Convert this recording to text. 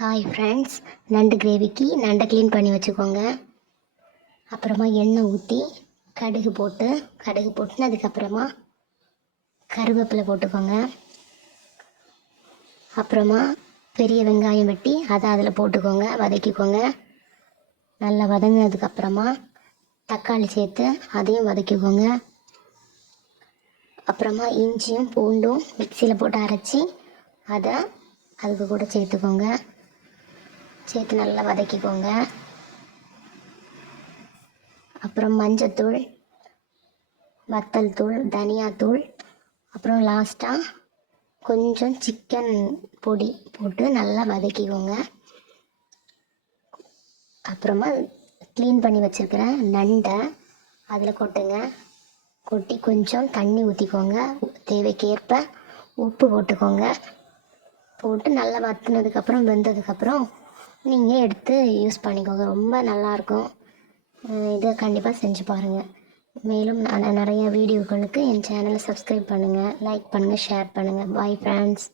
Hi friends நண்டு கிரேவிக்கு நண்டை க்ளீன் பண்ணி வச்சுக்கோங்க. அப்புறமா எண்ணெய் ஊற்றி கடுகு போட்டு கடுகு போட்டுன்னு அதுக்கப்புறமா கருவேப்பிலை போட்டுக்கோங்க. அப்புறமா பெரிய வெங்காயம் வெட்டி அதை அதில் போட்டுக்கோங்க வதக்கிக்கோங்க. நல்லா வதங்கினதுக்கப்புறமா தக்காளி சேர்த்து அதையும் வதக்கிக்கோங்க. அப்புறமா இஞ்சியும் பூண்டும் மிக்சியில் போட்டு அரைச்சி அதை அதுக்கு கூட சேர்த்துக்கோங்க. சேர்த்து நல்லா வதக்கிக்கோங்க. அப்புறம் மஞ்சத்தூள் வத்தல் தூள் தனியாத்தூள் அப்புறம் லாஸ்ட்டாக கொஞ்சம் சிக்கன் பொடி போட்டு நல்லா வதக்கிக்கோங்க. அப்புறமா க்ளீன் பண்ணி வச்சுருக்கிற நண்டை அதில் கொட்டுங்க. கொட்டி கொஞ்சம் தண்ணி ஊற்றிக்கோங்க தேவைக்கேற்ப உப்பு போட்டுக்கோங்க. போட்டு நல்லா வத்துனதுக்கப்புறம் வெந்ததுக்கப்புறம் நீங்கள் எடுத்து யூஸ் பண்ணிக்கோங்க. ரொம்ப நல்லாயிருக்கும் இதை கண்டிப்பாக செஞ்சு பாருங்கள் மேலும் நான் நிறைய வீடியோக்களுக்கு என் சேனலை சப்ஸ்கிரைப் பண்ணுங்கள் லைக் பண்ணுங்கள் ஷேர் பண்ணுங்கள் பாய் ஃப்ரெண்ட்ஸ்